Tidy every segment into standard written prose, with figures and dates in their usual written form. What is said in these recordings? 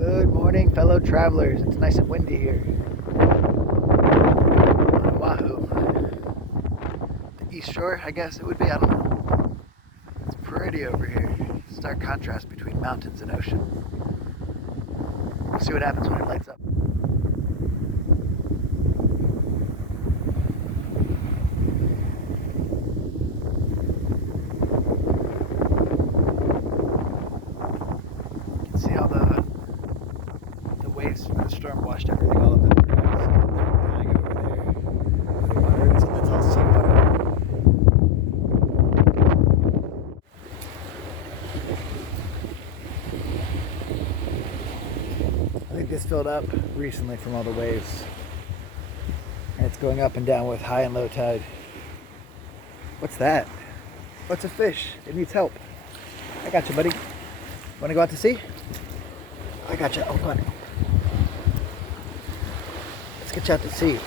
Good morning, fellow travelers. It's nice and windy here on Oahu. The East Shore, I guess it would be. I don't know. It's pretty over here. Stark contrast between mountains and ocean. We'll see what happens when it lights up. You can see all the waves from the storm washed everything all up in the grass. Dying over there. The water, so that's all seawater. I think this filled up recently from all the waves. And it's going up and down with high and low tide. What's that? What's a fish? It needs help. I got you, buddy. Want to go out to sea? I got you. Oh, come on. Let's get you out to sea.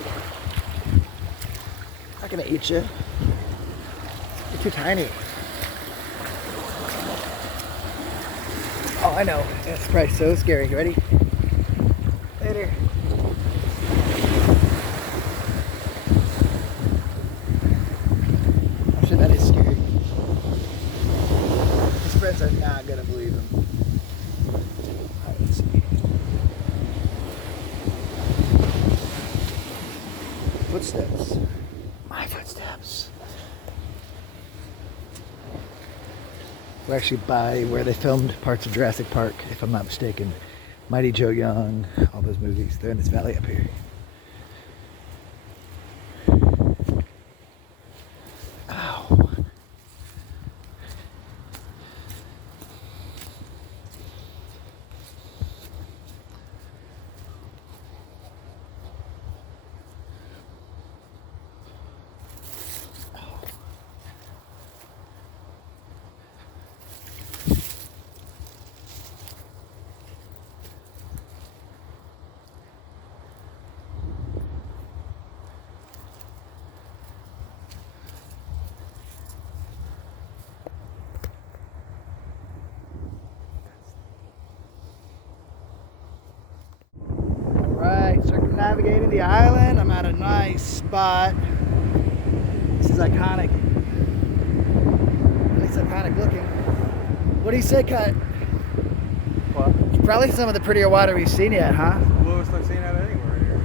I'm not gonna eat you. You're too tiny. Oh, I know. It's probably so scary. You ready? Later. I'm sure that is scary. His friends are not gonna believe him. Alright, let's see. Footsteps. My footsteps. We're actually by where they filmed parts of Jurassic Park, if I'm not mistaken. Mighty Joe Young, all those movies. They're in this valley up here. Ow. Alright, circumnavigating the island. I'm at a nice spot. This is iconic. At least iconic looking. What do you say, Cut? What? Probably some of the prettier water we've seen yet, huh? The lowest I've seen out of anywhere here.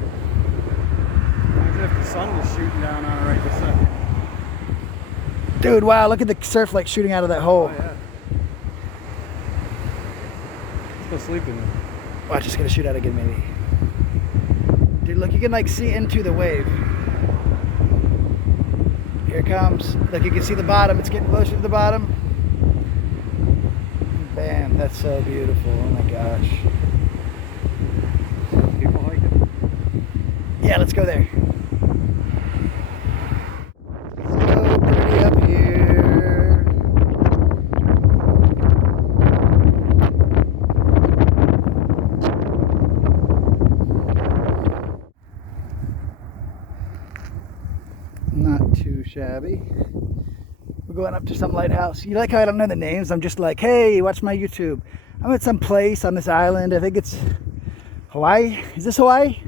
Imagine if the sun was shooting down on it right this second. Dude, wow, look at the surf like shooting out of that hole. Oh, yeah. Let's go sleep in there. Watch, it's gonna shoot out again, maybe. Dude, look, you can like see into the wave. Here it comes. Look, you can see the bottom. It's getting closer to the bottom. Bam, that's so beautiful. Oh my gosh. People like it. Yeah, let's go there. So pretty up here. Not too shabby. We're going up to some lighthouse. You like how I don't know the names? I'm just like, hey, watch my YouTube. I'm at some place on this island. I think it's Hawaii. Is this Hawaii?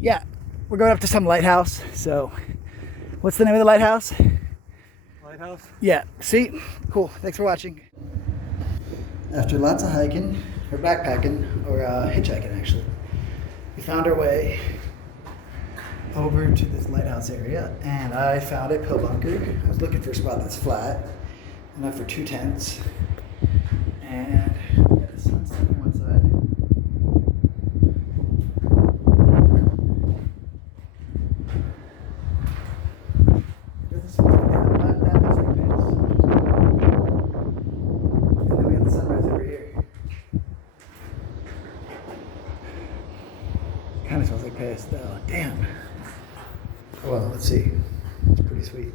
Yeah, we're going up to some lighthouse. So, what's the name of the lighthouse? Lighthouse? Yeah, see? Cool. Thanks for watching. After lots of hiking, or backpacking, or hitchhiking actually, we found our way over to this lighthouse area, and I found a pill bunker. I was looking for a spot that's flat, enough for 2 tents, and we got a sunset on one side. It doesn't seem like that much like this. And then we got the sunrise over here. Kind of smells like piss though. Damn. Well, let's see. It's pretty sweet.